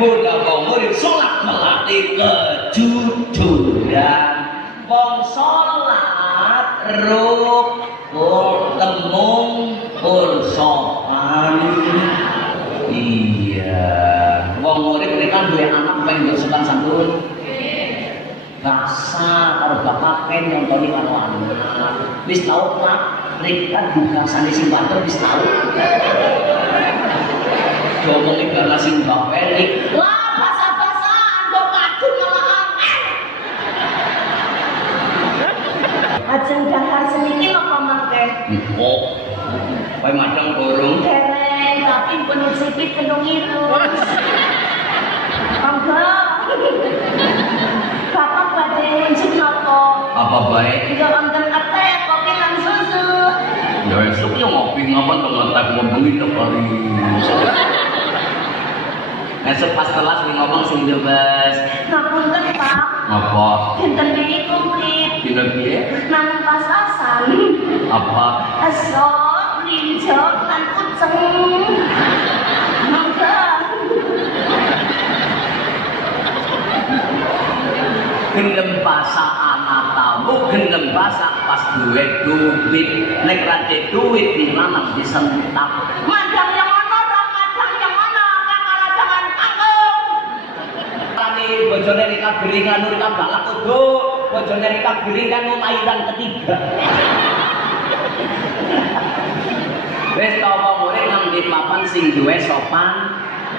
Mula wong murid salat melatih kejujuran. Wong salat rukun temung pun sopan. Iya. Wong murid mereka duwe anak pengen sopan santun. Rasa karo bapake nyontoni karo anak. Wis tau Pak, mereka buka sane sing bater wis tau. Ngomongin karena sing bapelik. Lah basa-basaan kok padun malah angin. Ajeng dahar seniki apa mangke? Oh. Kowe madang borong. Dereng tapi penuh sipit penuh irus. Angga. Bapak badhe ngunjuk napa? Apa baik? Yo wonten teh kopi lan susu. Ya esuk yo ngopi ngapan to ngetek ngomongin to kali. Esuk pas kelas ning ngomong sing jebes. Ngapunten Pak. Apa? Dinten niki kumplit. Dina piye? Nang pas-pasan. Apa? Esok linjok lan kuceng. Mangga. Gelem basa anak tamu, gelem basa pas duit duit. Nek ra duit dilanang disentak. Madang yang mana, orang madang yang mana, kakala jangan tanggung. Tani bojone nikah biringan nur balak kudu, bojone nikah biringan aidan ketiga. Wis ta wong murid nang di papan sing duwe sopan,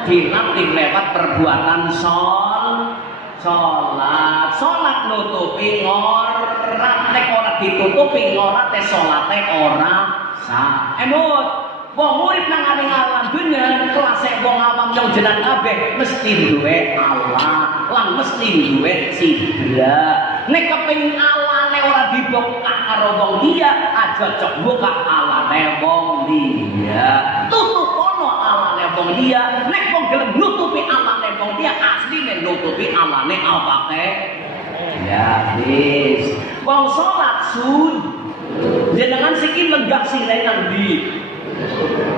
dilatih lewat perbuatan salat nutupi ngorat, nek ora ditutupi ngorat teh salate ora sah. Emut wong murid nang aling-aling dunya kelas wong awam yang jeneng kabeh mesti duwe Allah lan mesti duwe sidra. Nek kepengin alane ora dibokak karo wong liya, aja cok buka alane wong liya. Tutup ono alane wong liya, nek wong gelem nutupi alane wong liya, asline nutupi alane awake. Ya wis. Wong salat sun. Jenengan siki lenggah sirahe nang ndi?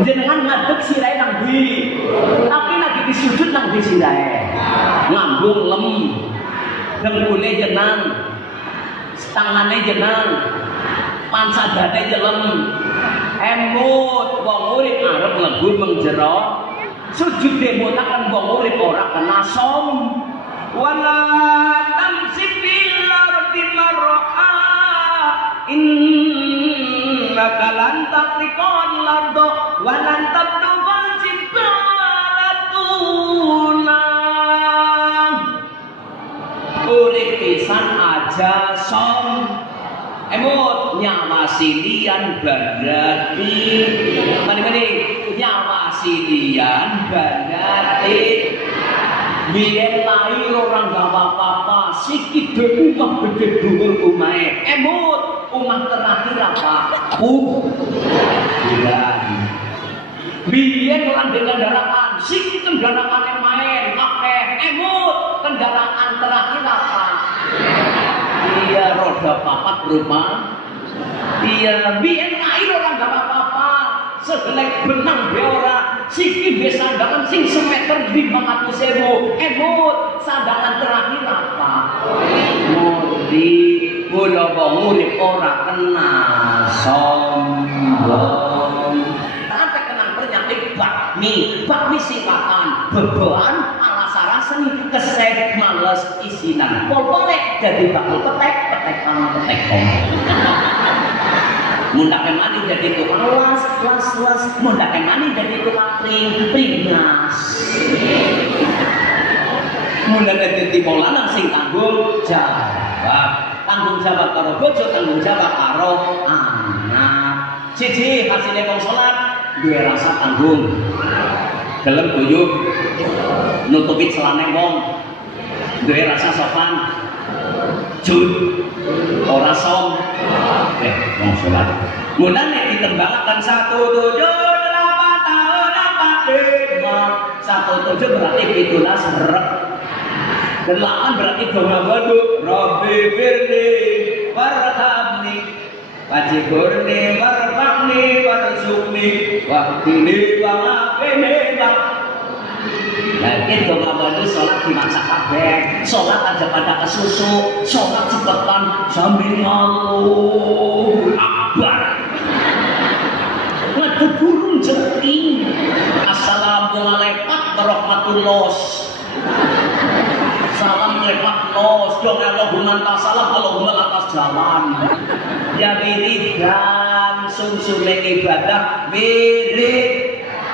Jenengan ngadeg sirahe nang ndi? Tapi lagi disujud nang ndi sirahe? Ngambung lem. Dengkule jenang. Tangane jenang. Pansadane jelem. Emut wong murid arep mlebu mengjero. Sujud demotakan wong murid ora kena som. Wala tamsi fil ardi mar'a innaka lan taqriqal ardo wa lan tablughal jibalatuna. Urip pisan aja Emot nyawa silian berarti mani nyawa silian berarti biyen lahir orang gak apa-apa sikit umah gede dhuwur umahe. Emot umah terakhir apa? Kuburan. Biyen orang kendaraan sikit kendaraan main akeh. Emot kendaraan terakhir apa? Iya roda papat rumah. Iya biyen lahir orang gak apa-apa segelek benang be ora siki be sandangan sing semeter 500.000. Emot sandangan terakhir apa? Mudi kula wong urip ora kena sombong. Sampai kena penyakit bakmi singkatan beban alasan kesek males isinan pol-polek jadi bakul petek-petekan. Mundake mani jadi tukang las, mundake mani jadi tukang pringas. Mundake dadi maulana sing tanggung jawab karo bojo, tanggung jawab karo anak. Siji hasile wong salat duwe rasa tanggung. Gelem guyub nutupi celane wong. Duwe rasa sopan. Jujur ora som. Wong salat. Mulane ditembakaken 178 tahun 45. 17 berarti 17 rek. 8 berarti donga waduk. Rabbi firli warhamni wajibirni warhamni warzuqni wahdini wa'afini Lagi donga waduk sholat dimasak kabeh. Sholat aja pada kesusu. Sholat cepetan sambil Allahu Akbar. Ngadu burung jeti. Assalamualaikum warahmatullah. Salam lepat los. Dong Allahumma salam Allahumma atas jalan. Ya wiridan sungsune ibadah wirid.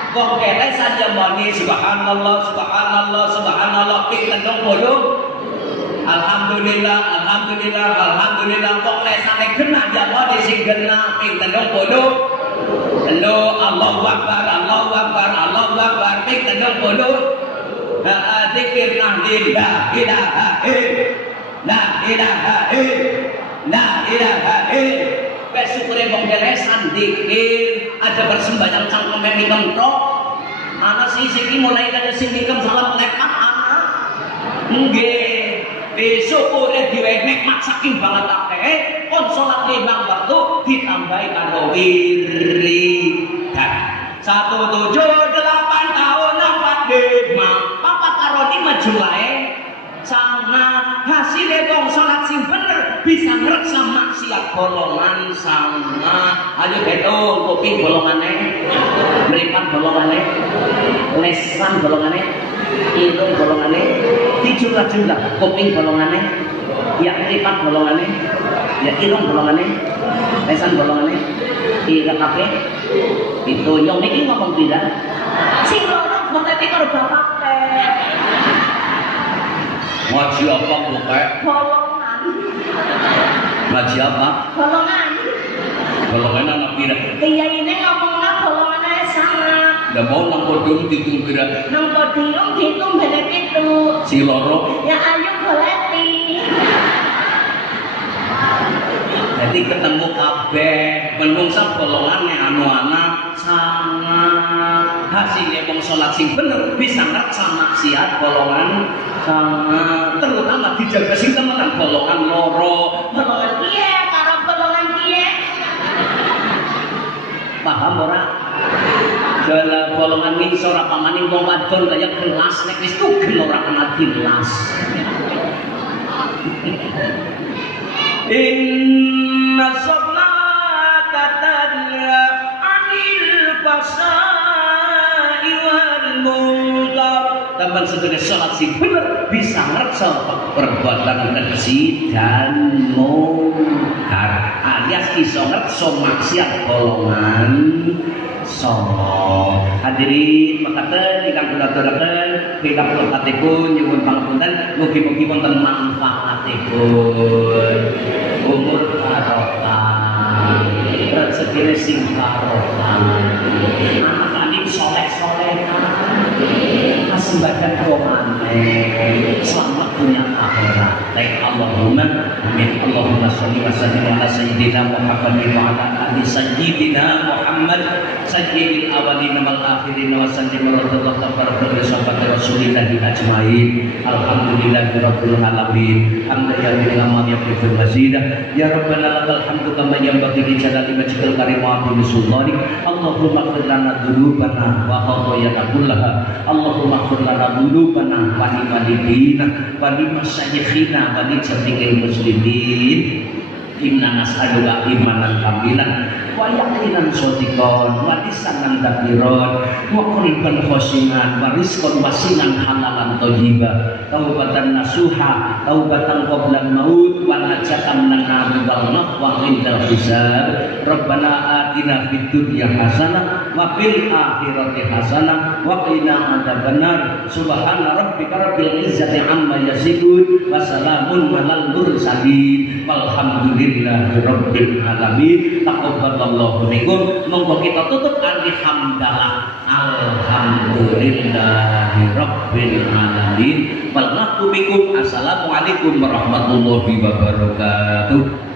Kok kene saja mani subhanallah subhanallah subhanallah kita dong boyo. Alhamdulillah alhamdulillah alhamdulillah kok lesane genah jawab sing genah ping tendong boyo. Halo Allahu Akbar Allahu Akbar Allahu Akbar ping tendong boyo. Zikir nahdil la ilaha la ilaha la ilaha besukure wong lesan dikir aja bersembahyang cangkem mikem tok. Ana sisi mulai kada sing mikem salam lekat ana. Nggih, besukure diwe nikmat saking banget akeh kon salat 5 waktu ditambahi karo wiridan. 178 tahun 45 papat karo 5 jumlahe sana hasilnya wong salat sing bener bisa ngreksa maksiat golongan sama. Ayo betul kuping golongane, mripat golongane, lesan golongane, irung golongane, dijumlah-jumlah kuping golongane, ya mripat golongane, ya irung golongane, lesan golongane, iya kabeh. Itu nyong iki ngomong tidak. Sing loro mboten karo bapak teh. Ngaji apa buka? Golongan. Ngaji apa? Golongan. Golongan anak pira? Iya ini ngomongnya golongannya sama. Nggak mau nang podium dihitung pira? Nang podium dihitung beda itu. Si loro? Ya ayo goleti. Jadi ketemu kabeh menungsa golongannya anu anak sama. Hasilnya wong salat sing bener bisa ngreksa maksiat golongan sama, terutama dijaga sing temenan golongan loro. Golongan piye karo golongan piye? Paham ora? Dalam golongan ngisor apa maning wong wadon kaya gelas nek wis tugel ora kena dilas. Inna sholata tanha 'anil fahsya'i wal munkar. Teman sebenarnya sholat sing bener bisa ngreksa perbuatan keji dan munkar alias iso ngreksa maksiat golongan songo. Hadirin mekaten ingkang kula aturaken pitampakipun nyuwun pangapunten mugi-mugi wonten manfaatipun. Umur barokah, rezeki sing barokah, anak-anak soleh-solehan, kasembadan rohani, selamat dunia akhirat. Allahumma amin. Allahumma sholli wa sallim ala sayyidina Muhammad wa ala ali sayyidina Muhammad sayyidil awwalin wal akhirin wa sallim radhiyallahu ta'ala bi sahabati rasulillah ajmain. Alhamdulillahirabbil alamin. Hamdan lillahi ya fil mazidah. Ya rabbana lakal hamdu kama yanbaghi li jalali wajhikal karim wa bi sultanik. Allahumma ighfir lana dzunubana wa khatayana kullaha. Allahumma ighfir lana dzunubana wa li walidina wa li masyayikhina wa li jami'il muslimin. Inna nas'aluka imanan kamilan wa yaqinan shadiqan wa lisanan dakiran wa qalban khashian wa rizqan wasinan halalan thayyiban taubatan nasuha taubatan qabla maut wa najatan minan nar wal nafwa indal hisab. Rabbana atina fid dunya hasanah wa fil akhirati hasanah wa qina adzabannar. Subhana rabbika rabbil izzati amma yasifun wa salamun alal mursalin walhamdulillahi rabbil alamin. Taqabbalallahu minkum. Monggo kita tutup alhamdulillah alhamdulillahi rabbil alamin. Wal naqu bikum. Assalamualaikum warahmatullahi wabarakatuh.